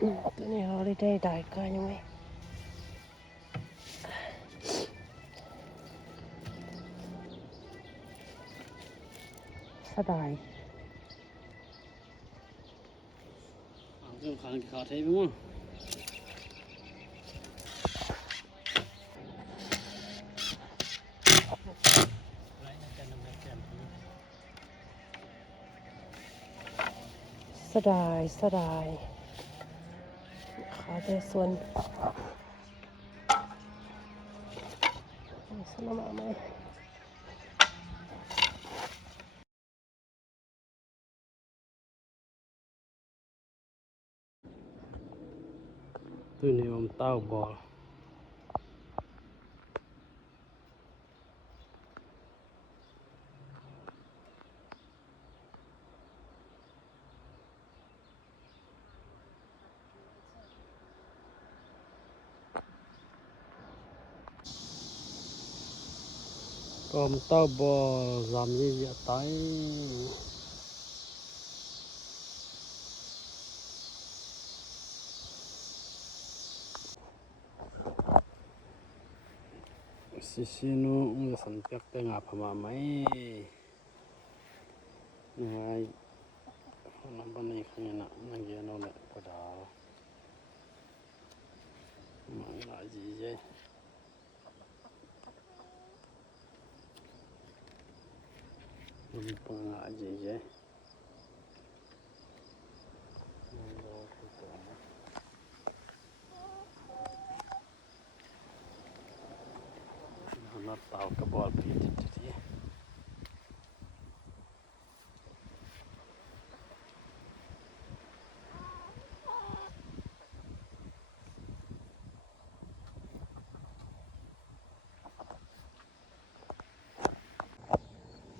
ตัวนี้ฮอลิเดย์ได้ก็ยังไงสบายเรื่องขังขาเทไปมั้งสบายสบายขาแต่ส่วนสนามไหมตัวนี้ผมเต้าบอลผมเต้าบอลรำยี่ยตายสิโน่จะสันเปียกแต่งอาพม่าไหมนี่ไงคนนั้นบ้านนี้ขยันนั่งเยอะโน่นแหละพอดาวมันหลายจีเจมันปังหลายจีเจนัดเต่ากระบอกพีที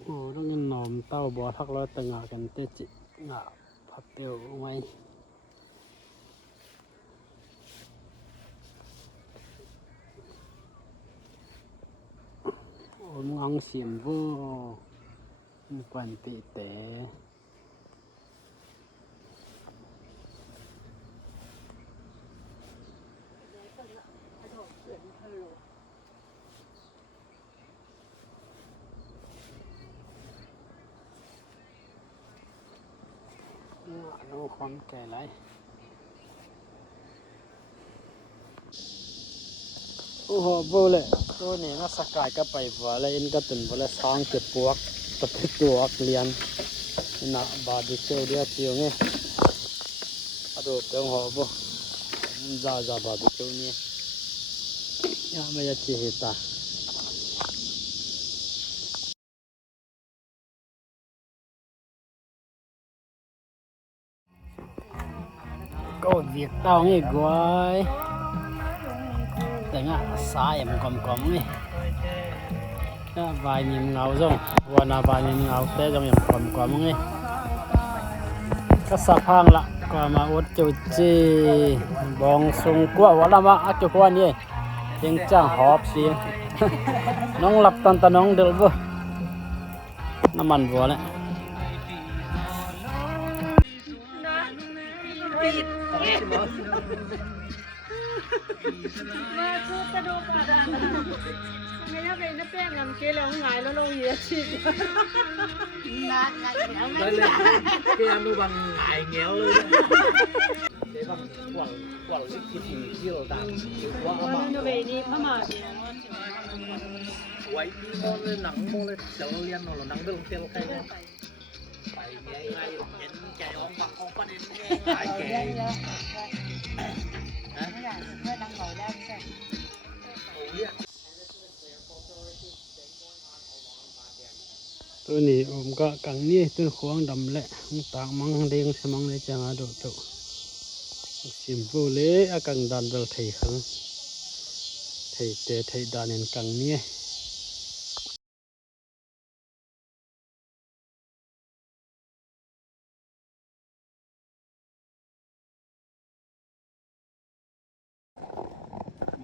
โอ้ต้องเงินหนอมเต้าบอทักร้อยตังากันเตจิงาพับเตียวไว้โอ้มึงอังเสียมวัวมึงปั่นเตะแต่น้องความแก่ไรโอ้โหบ่เลยตัวนี้น่าสกายก็ไปว่าเลยอินก็ตุนว่าเลยสร้างเก็บปวกตะเพ็ดตัวเกลียนน่ะบาดเจ็บเดียวเตียวไงอะดูเปียงหัวบ่จ้าบาดเจ็บเนี่ยยังไม่ยัดเจียตาก็เวียกเต้าไงกวยแต่งะสายมันกลมๆนี่ถ้าใบมีเงาส่งวันน่ะใบมีเงาแต่จังอย่างกลมๆนี่ก็สับพังละก็มาอดจุจีบองทรงกัววันละมาอักจุกวันนี่ยังจ้างหอบเสียงน้องหลับตอนน้องเดือบบ่น้ำมันบัวแล้วมาคือตะดูกาดานไม่ได้เป็นน้ำแป้งน้ำเกลือหงายแล้วลงเหยียดฉีดนัดแล้วไม่ได้cái em nuôi bằng ngại nghèo luôn để bằng quẳng quẳng cái thịt kia rồi tạm quá mà nó về đi phá mà quay đi mong lên nắng mong lên chờ liên rồi nắng bên kia cái này phải nghe ngay nhấn chạy ông bằng ông bắt đến nghe ngay kềตัวนี้ผมก็กังนี่ตัวขวางดำแหละต่างมังเด้งสมังในจังอาโดดตัวสิมฟูเลยอากังดันเดลไทยขังไทยเตะไทยดานเองกังนี่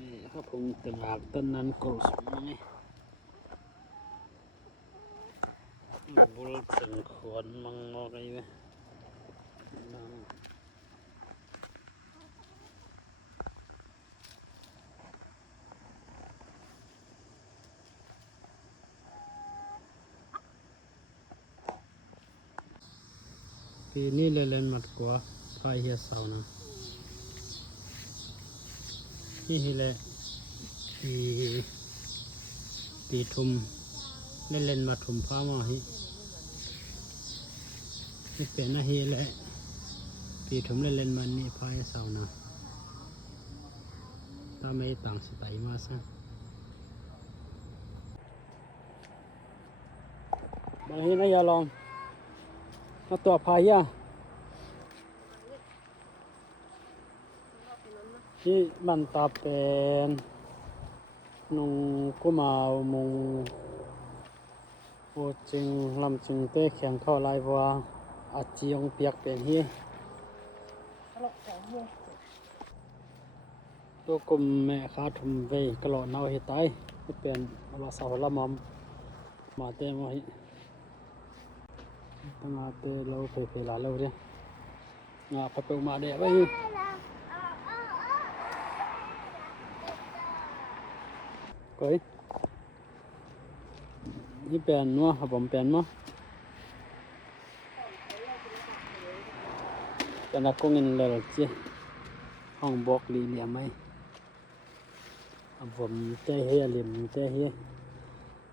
นี่ครับผมตึงอาต้นนั้นกรุสมังนี่บุลตึงขวนมังอะไรไหม ปีนี้เล่นมัดกว่าไฟเฮียเสานะนี่แหละปีทุมเล่นมาทุมฟ้ามาฮินี่เป็นนาฮีแหละปีทุมเล่นมันนี่ไฟเสานะตาไม่ต่างสไตล์มาซะบางทีนะอย่าลองมาตัวพายาที่มันตาเป็นนุงกุมาวมุงโอจึงลำจึงเตะแข็งเข้าลายวัวอาจียงเปียกเป็นฮีตัวกลมแม่ขาทุ่มเวกระโหลกเนาเหตุตายไม่เป็นว่าสาวละมอมมาเตะมาฮิตั้งอาเตะเราเผยๆหลายเราเนี่ยงาพัดไปมาเดะไปก้อยนี่เป็นนัวครับผมเป็นมั้งแต่นักก็เงินเลยจีห้องบอกลีเหลี่ยมไหมผมเตะเฮียเหลี่ยมเตะเฮีย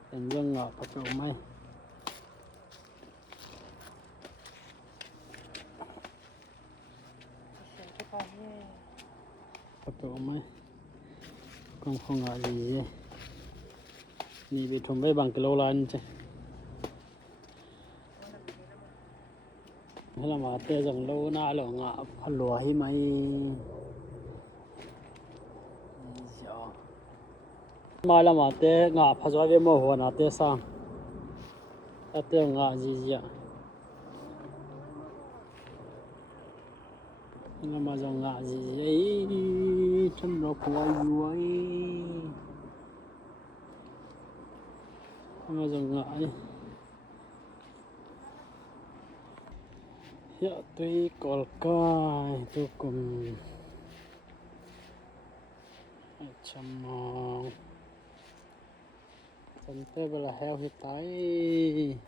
เป็นเรื่องเงาพัดไปไหมพัดไปไหมกองห้องอะไรนี่ไปทุ่มไปบางกิโลละนี่จ้ะให้เรามาเตะจังโลหน้าหลงอ่ะพันหลัวให้ไหมมาแล้วมาเตะงาพัดว่าเวโมหัวนาเตะสังเตะงาจีจีอ่ะเรามาจังงาจีจีฉันรอคอยอยู่ไอ้มาจังงาya tui kolkai tu kum chamong sante bela heo hitai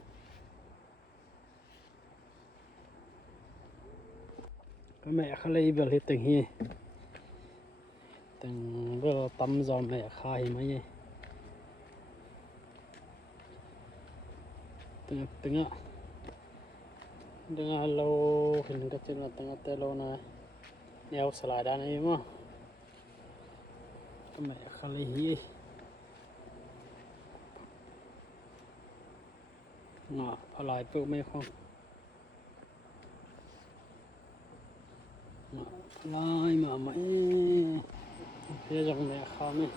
cái mẹ khá lấy bel hết từng hi từng bel tắm giò mẹ khai mấy nhỉ từng từng ạ dengan lo hình cái trên là tengah telo na neo selada này mà cái mẹ kali hi ngọ lại bự mấy không ngọ lại mà mấy phía trong mẹ không ấy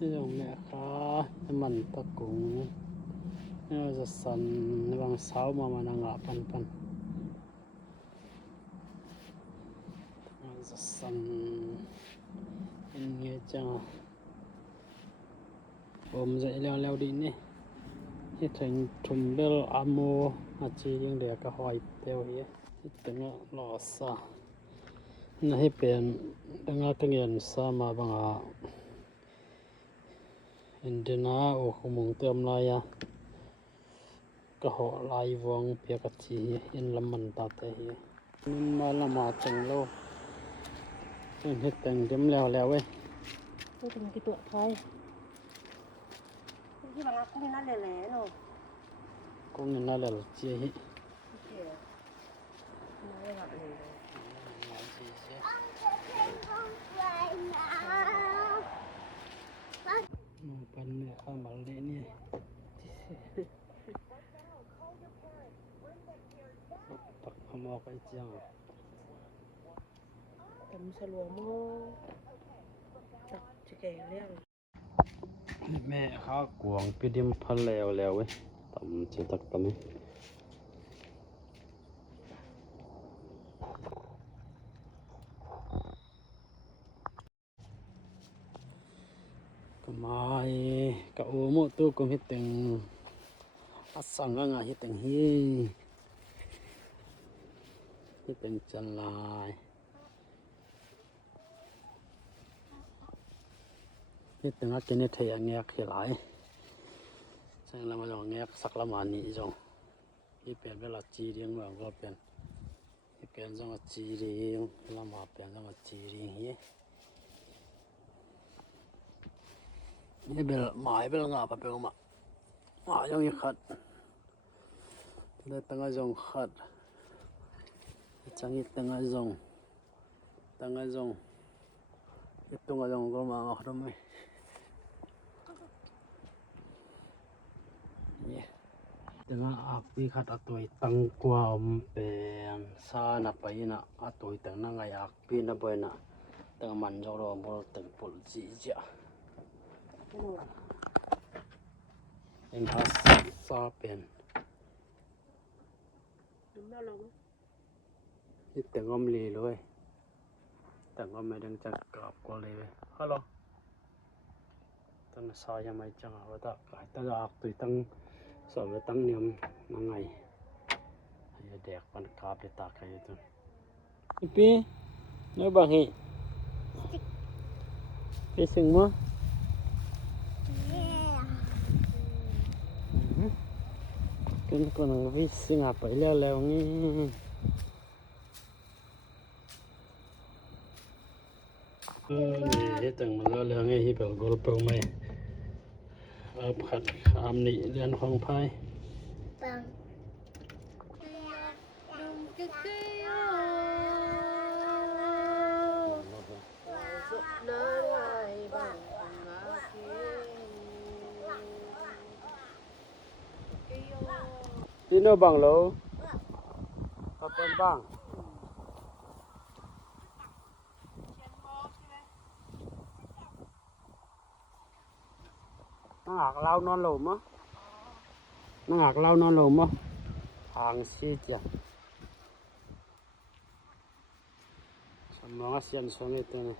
dòng mẹ khá mình ta cũng giờ sân bằng 6 mà nàng ngã pan pan giờ sân nghe chăng ôm dậy leo leo đi nè hết thành thùng bel amo chỉ những để cả hỏi tiêu hi từng lò sa nó hết bên đang cái nghiền sa mà bằng Indina o khumung tem lai ya ka ho lai wang pia ka chi in lam man ta te hi nin ma lama chang lo chen het teng dem leo leo we tôi từng cái tuổi thôi cái bằng cũng nó lẻ lẻ rồi ko nin na le chi hi pan ne kha mal le ni tak amo kai chiang tầm sờ lúa mô chặt chỉ kẻ liền mẹ kha kuang pi dim phal leo leo we tam chi tak tam mai ka u mo tu kum hi teng asang nga hi teng hi นี่เป็นจันลายนี่เป็นอากินเทียงเงี้ยขี้ไหลใช่แล้วมาลองเงี้ยสักละมานี่จงนี่เป็นเวลาจีเรียงแบบก็เป็นนี่เป็นจังจีเรียงละมาเป็นจังจีเรียงเฮ้นี่เป็นหมายเป็นงาปะเป็นมาหมายยังขัดได้ตั้งจงขัดจังนี้ตั้งจงitu nggak jong kalau mau makan demi tengah api kat atoi tangkwa pen sana pa ina atoi tengah ngai api na boy na tengah manjok ro bol tempul jija in has sa pen ini tengah meli loy tengah medang cakap kau lewe halo tengah saya mai jangan ada kai tengah atoi teng soalnya tang niam nangai ayo dek pan kap de tak kayak itu ipi no bangi pising mo kan kono pising apa ile ngiนี่ตั้งมันแล้วไงที่แบบกอลเปอร์ไม่ผัดขามนี่เรียนของไพ่ที่โน่บังโลก็เป็นบ้างนั่งหักเล่านอนหลุมอ่ะนั่งหักเล่านอนหลุมอ่ะทางซีจ้ะสมองเสียนสงเอตัวนี้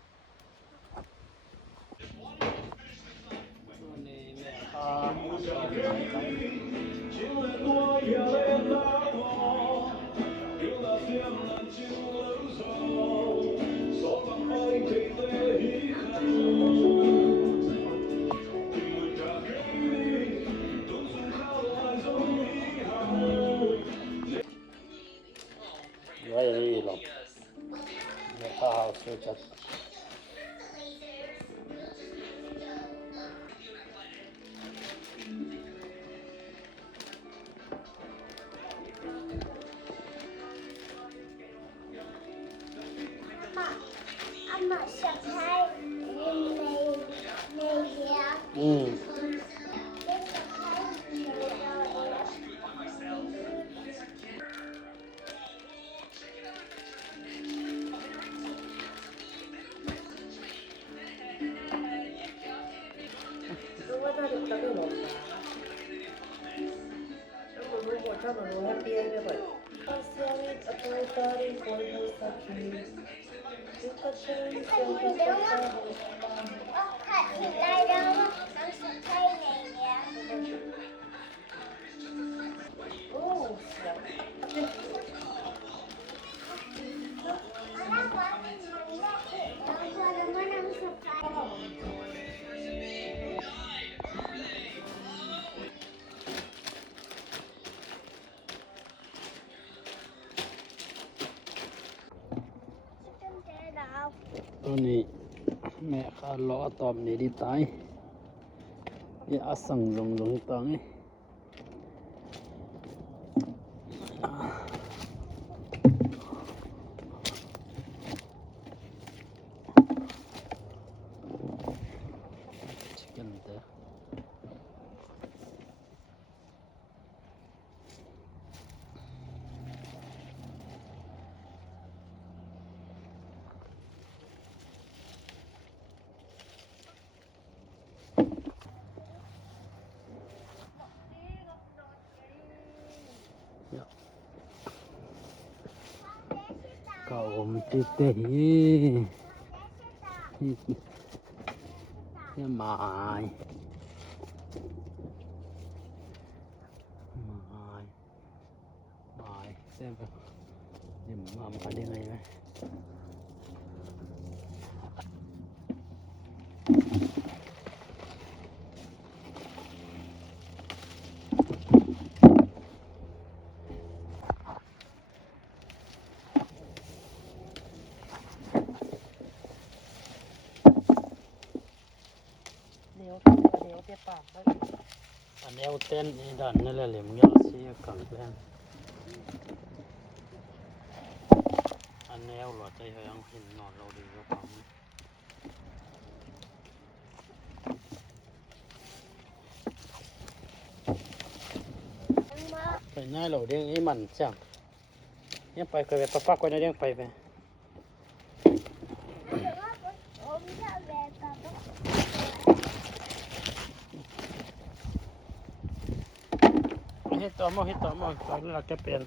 ไว้นี่หรอกไม่ข้าวเสียจัดตัวนี้แม่ข้าล้อตอมนี่ดีตายนี่อาสังลงตังชิคเก้นเตอเก่าผมติดเตะนี่ไม้เส้น ยิ้มงามกันยังไงไหมเดี๋ยวเดี๋ยวปากไป อันนี้เอาเต้นนี่ดันนั่นแหละเหลี่ยมยอดสีกลางแรงอันนี้เอาหลอดใจเขายังเห็นนอนเราดีกว่าผมไปง่ายเราเด้งไอ้มันจังเนี่ยไปเคยไปปักไว้ในเด้งไปให้ต่อมอตอนนี้เราจะเปลี่ยน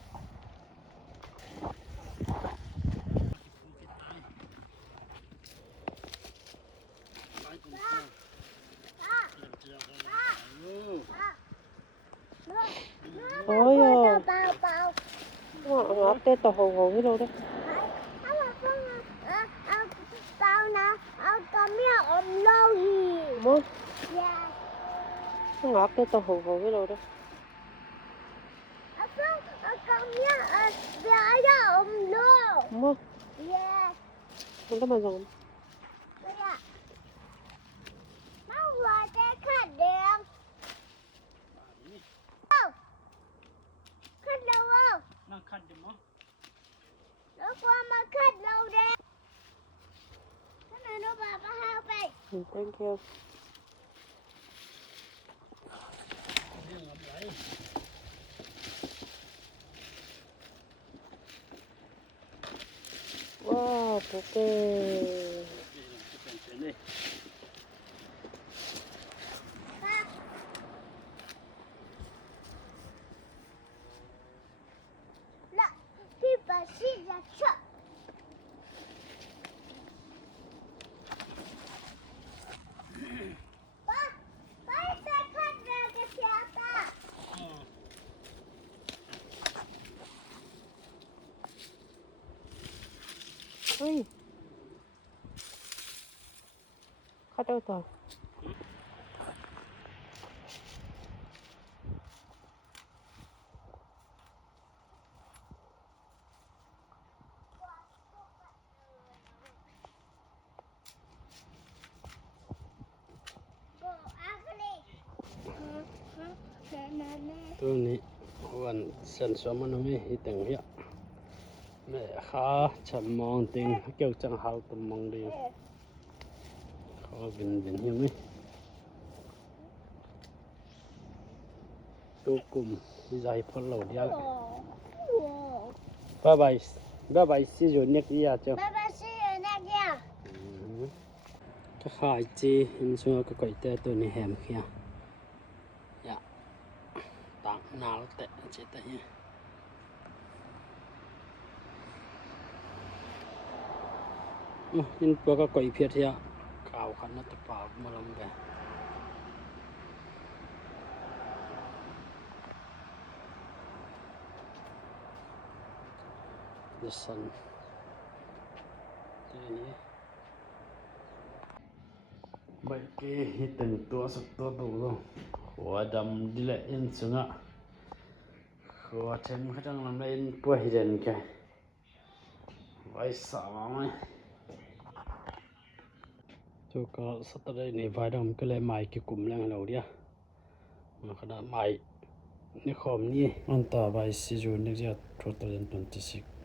โอ้ยngọt ngọt tê tàu hồ hồ cái đâu đấy muốn ngọt tê tàu hồ hồ cái đâu đấy mua mình có mà dùngนั่งคันเดี๋ยวมั้ง Nó qua mà khát lâu đen. Cái này nó bà hao vậy. thank you wow ok Là khi bà xin ra chợ. Ba sẽ khát ra cái xe ta. ui khát đâu rồi Cô ăn cái đi. Nè. ตัวนี้วันเส้นสมนุยที่ตั้งเหี้ยแม่ขาฉันมองติงเกี่ยวจังหาวตมองดีเขาเป็นเหี้ยไหมตัวกลุ่มที่ใจพอเราเดียว Wow. บ๊ายบายสิอยู่เน็กยาเจ้า Ba see you next year. ก็ขายจีเห็นชัวก็ก่อยแต่ตัวนี้แหมเขียอย่าต่างหนาแล้วแต่เจ็ดแต่เนี่ยยินปัวก็ก่อยเพียรเทียข่าวขันนัตป่ามาลงไปเดซันตัวนี้ใบเกยฮิตเป็นตัวสักตัวตัวลงหัวดำดิเละอินสุงะหัวเต็มขจังลำเล่นปัวฮิเดนแกไว้สามไหมตัวก็สัตว์ได้ในไฟดำก็เลยไม้กี่กลุ่มแรงเราเดียวมันขนาดไม้ในคอมนี้อันต่อไปซีจูนนี่จะ2026